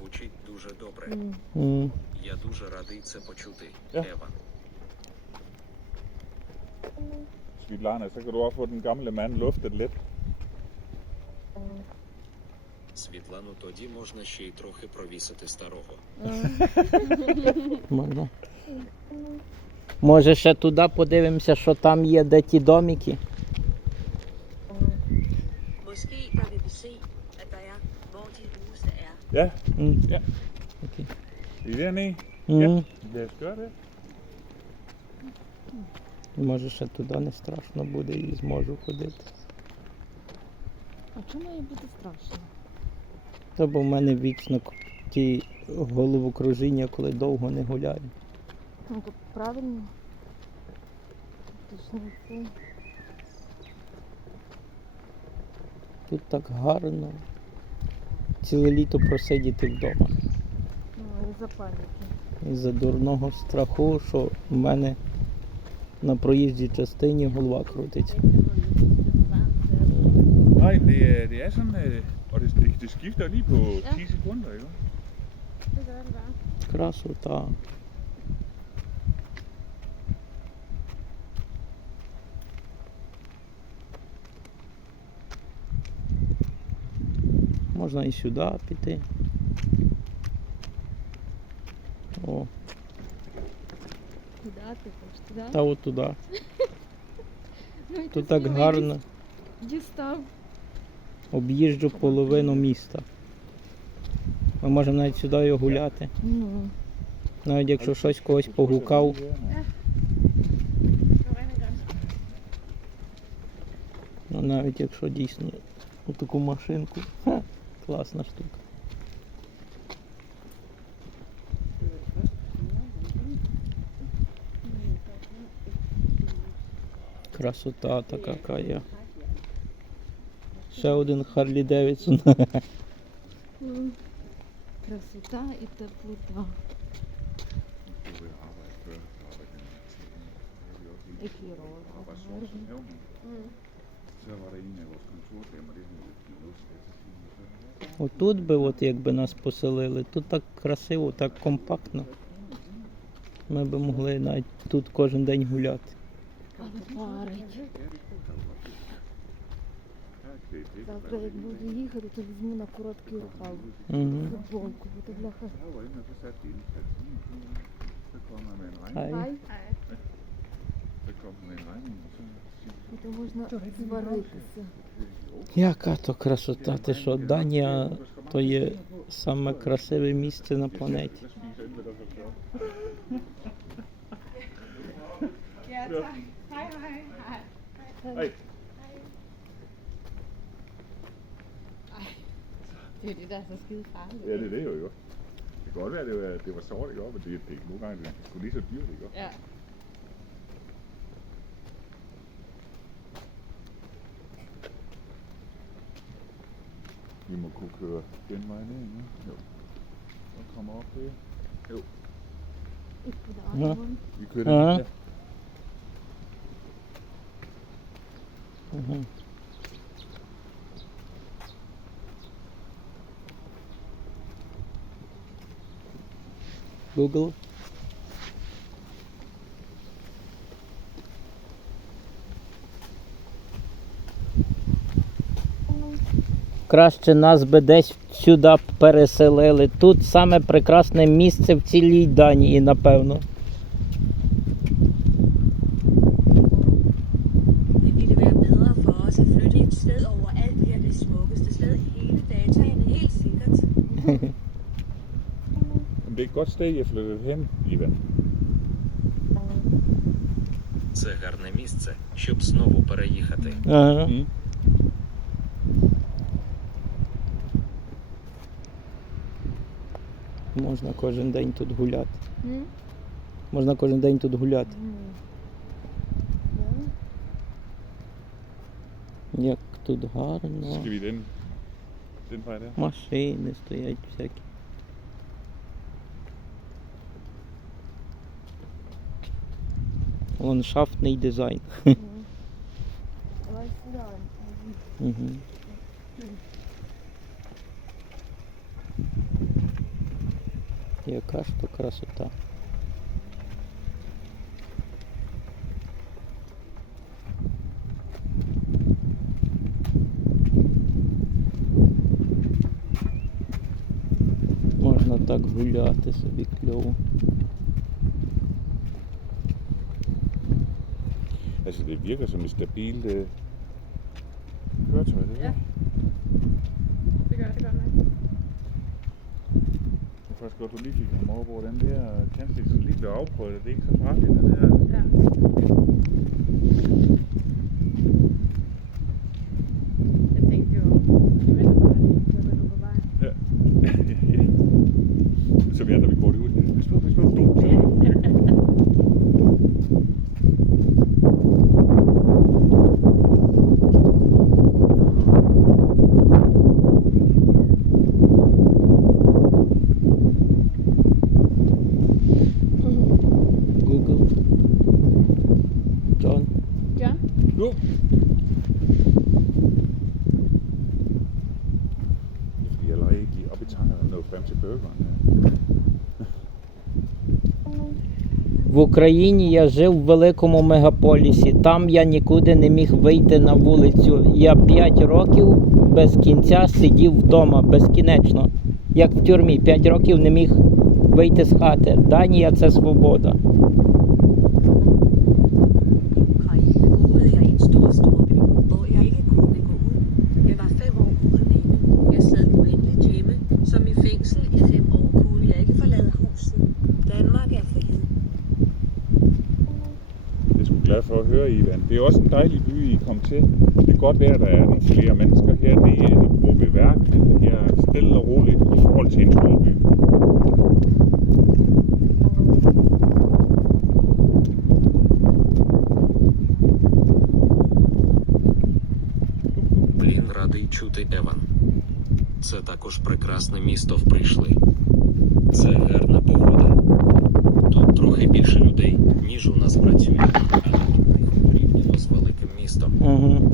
Звучить дуже добре. М, Я дуже радий це почути, Ja. Еван. Svetlana, så kan du også få den gamle mand luftet lidt. Світлану тоді можна ще й трохи провісити старого. Можна. Може ще туди подивимося, що там є, де ті домики. At der er, hvor de huse er. Ja, М, Ja. Окей. er I dernede? М, Lad os gøre det. Може ще туди не страшно буде і зможу ходити. А чому має бути страшно? Та бо в мене вічно ті головокружіння, коли довго не гуляю. Ну, то правильно. Тут так гарно. Ціле літо просидіти вдома. Ну, і за паніки. Із-за дурного страху, що в мене на проїжджій частині голова крутиться. Nej, det er, det er sådan, øh, og det, det, det skifter lige på Ja. 10 sekunder, ikke? Det gør det bare. Красота. Можна і сюди піти. О, Куди ти хочеш? Туди? та от туди. Ну, і ти Тут так сміливий гарно. Дістав. Об'їжджу половину міста. Ми можемо навіть сюди і гуляти. Ну. Навіть якщо щось когось погукав. Ну навіть якщо дійсно таку машинку. Ха, класна штука. Красота така кая. Ще один Харлі Девідсон. Красота і теплота. Який Отут би, от якби нас поселили, тут так красиво, так компактно. Ми би могли навіть тут кожен день гуляти. Завтра як буду їхати, то візьму на короткий рукав. Футболку, бо то бляха. Хай. То можна зваритися. Яка то красота, ти що, Данія то є саме красиве місце на планеті. Det er det, der er så skide farligt. Ja, det er det jo, ikke? Det kan godt være, at det var, det var sort, ikke? Men det, det, nogle gange det er sgu lige så dyrt, ikke? Ja. Vi må kunne køre den vej ned, ikke? Jo. Og komme op her. Jo. Ja. Vi kører den. Ja. Mm-hmm. Google. Краще нас би десь сюди переселили. Тут саме прекрасне місце в цілій Данії, напевно. Det er et godt sted, jeg flyttede hen, Ivan. Це гарне місце, щоб знову переїхати. Ага. Можна кожен день тут гуляти. М? Можна кожен день тут гуляти. М. Да? Як тут гарно. Der? Машини стоять всякі. Ландшафтний дизайн. Сюди. Угу. Яка ж то красота. Можна так гуляти собі кльово. Altså, det virker som et stabilt øh, køretøj, det her. Ja. Det gør det godt nok. Faktisk godt, du lige fik ham over, hvor den der tandstik som lige blev afprøvet, det er ikke så farligt, det der. Ja. I tankerne nået frem til burgeren. Ja. В Україні я жив в великому мегаполісі. Там я нікуди не міг вийти на вулицю. Я 5 років без кінця сидів вдома безкінечно. Як в тюрмі, 5 років не міг вийти з хати. Данія це свобода. I Ukraine boede jeg i en stor storby, hvor jeg ikke kunne gå ud. Jeg var fem år uden ene. Jeg sad uendeligt hjemme. Som i fængsel i fem år kunne jeg ikke forlade huset. Danmark er frihed. Det er sgu glad for at høre, Ivan. Det er også en dejlig by, I kom til. Det kan godt være, at der er nogle flere mennesker hernede end i Råbeværk, men her er stille og roligt i forhold til en stor by. Блін, радий чути Еван. Це також прекрасне місто в прийшли. Це гарна погода. Тут трохи більше людей, ніж у нас працює, з великим містом. Угу.